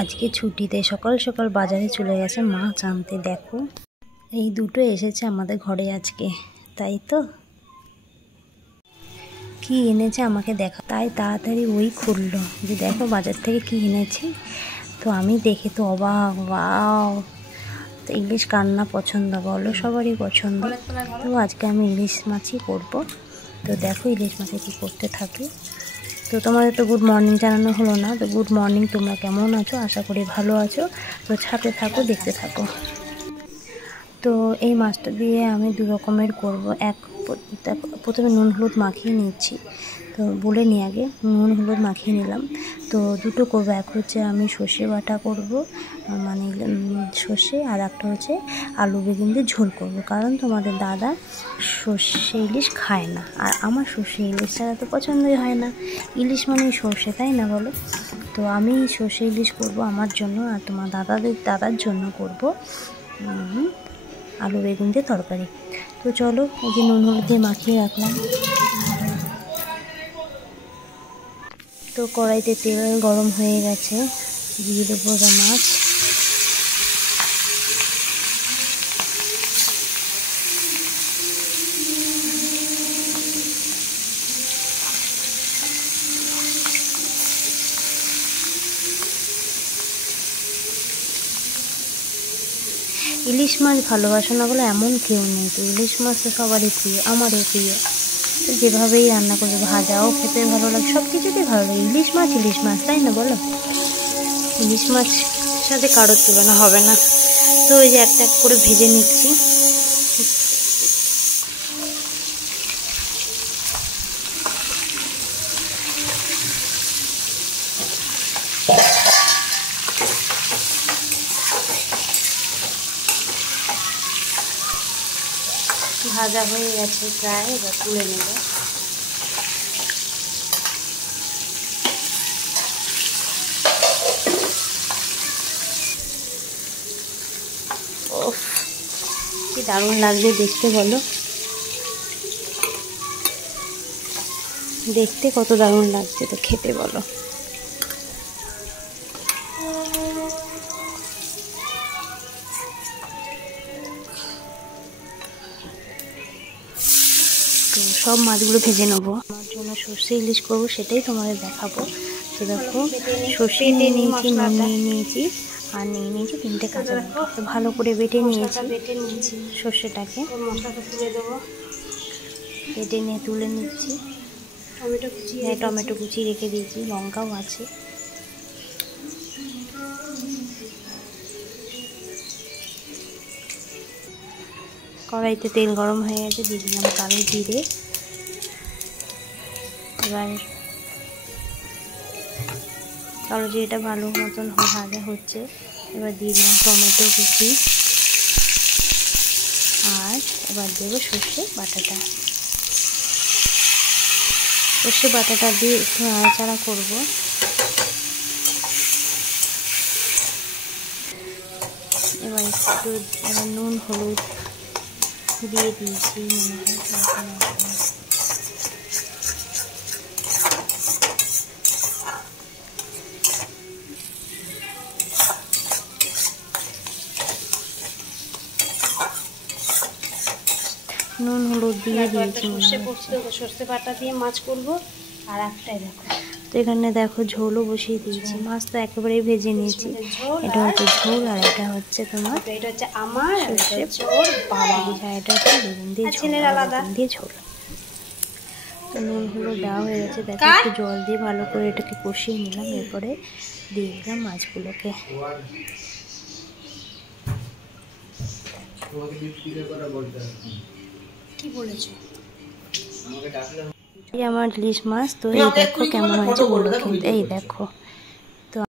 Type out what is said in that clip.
আজকে ছুটিতে সকাল সকাল বাজারে চলে গেছে মাছ আনতে। দেখো এই দুটো এসেছে আমাদের ঘরে আজকে, তাই তো কি এনেছে আমাকে দেখা, তাই তাড়াতাড়ি ওই খুললো যে দেখো বাজার থেকে কি এনেছি। তো আমি দেখে তো অবাক, ওয়াও! তো ইলিশ কার না পছন্দ বলো, সবারই পছন্দ। তো আজকে আমি ইলিশ মাছই করবো। তো দেখো ইলিশ মাছে কি করতে থাকি। তো তোমাদের তো গুড মর্নিং জানানো হলো না। তো গুড মর্নিং, তোমরা কেমন আছো? আশা করি ভালো আছো। তো সাথে থাকো, দেখতে থাকো। তো এই মাছটা দিয়ে আমি দু রকমের করবো। প্রথমে নুন হলুদ মাখিয়ে নিচ্ছি। তো বলে নিই আগে, নুন হলুদ মাখিয়ে নিলাম। তো দুটো করবো, এক হচ্ছে আমি সর্ষে বাটা করব, মানে সর্ষে, আর একটা হচ্ছে আলু বেগুন দিয়ে ঝোল করব। কারণ তোমাদের দাদা সর্ষে ইলিশ খায় না, আর আমার সর্ষে ইলিশ ছাড়া তো পছন্দই হয় না। ইলিশ মানেই সর্ষে, তাই না বলো? তো আমি সর্ষে ইলিশ করব আমার জন্য, আর তোমার দাদার জন্য করব আলু বেগুন দিয়ে তরকারি। তো চলো, এই যে নুন হলুদ দিয়ে মাখিয়ে রাখলাম। তো কড়াইতে তেল গরম হয়ে গেছে, দিয়ে দেবো মাছ। ইলিশ মাছ ভালোবাসো না বলে এমন কেউ নেই। তো ইলিশ মাছ তো সবারই প্রিয়, আমারও প্রিয়। তো যেভাবেই রান্না করবে, ভাজাও খেতে ভালো লাগে, সব কিছুতেই ভালো লাগে। ইলিশ মাছ, তাই না বলো? ইলিশ মাছ সাথে কারোর তুলনা হবে না। তো এই যে একটা এক করে ভেজে নিচ্ছি। ভাজা হয়ে গেছে প্রায়, এবার তুলে নেব। ওফ, কি দারুণ লাগছে দেখতে বলো, দেখতে কত দারুণ লাগছে, তো খেতে বলো। তো সব মাছগুলো ভেজে নেবো। আমার জন্য সর্ষে ইলিশ করবো, সেটাই তোমাদের দেখাবো। তো দেখো, সর্ষে নিয়ে নিয়েছি, নুন নিয়ে নিয়েছি, আর নিয়ে নিয়েছি 3টে কাঁচা লঙ্কা। তো ভালো করে বেটে নিয়েছি সর্ষেটাকে। মশলাটা তুলে দেবো, বেটে নিয়ে তুলে নিচ্ছি। টমেটো কুচি রেখে দিয়েছি, লঙ্কাও আছে। কড়াইতে তেল গরম হয়ে গেছে, দিয়ে দিলাম কালো জিরে। এবার কালো জিরেটা ভালো মতন ভাজা হচ্ছে। এবার দিয়ে দিলাম টমেটো কুচি, আর এবার দেবো সর্ষে বাটাটা। সর্ষে বাটাটা দিয়ে একটু নাড়াচাড়া করবো। এবার নুন হলুদ দিয়ে দিয়েছি, মনে হয় নুন হলুদ দিয়ে দিয়েছি। সর্ষে বাটা দিয়ে মাছ করবো। আর একটাই দেখো, তো এখানে দেখো ঝোলও বসিয়ে দিয়েছি। মাছ তো একেবারেই ভেজে নিয়েছি। এটা হচ্ছে ঝোল, আর এটা হচ্ছে তোমার, এটা হচ্ছে আমার বাবা, এটা হচ্ছে বেগুন দিয়ে ঝোল। তো নুন হলুদ দেওয়া হয়ে গেছে। দেখো একটু জল দিয়ে ভালো করে এটাকে কষিয়ে নিলাম। এরপরে দিয়ে দিলাম মাছগুলোকে। কি বলেছো? এই আমার ইলিশ মাছ। তো এই দেখো কেমন হয়েছে বলো কিন্তু, এই দেখো।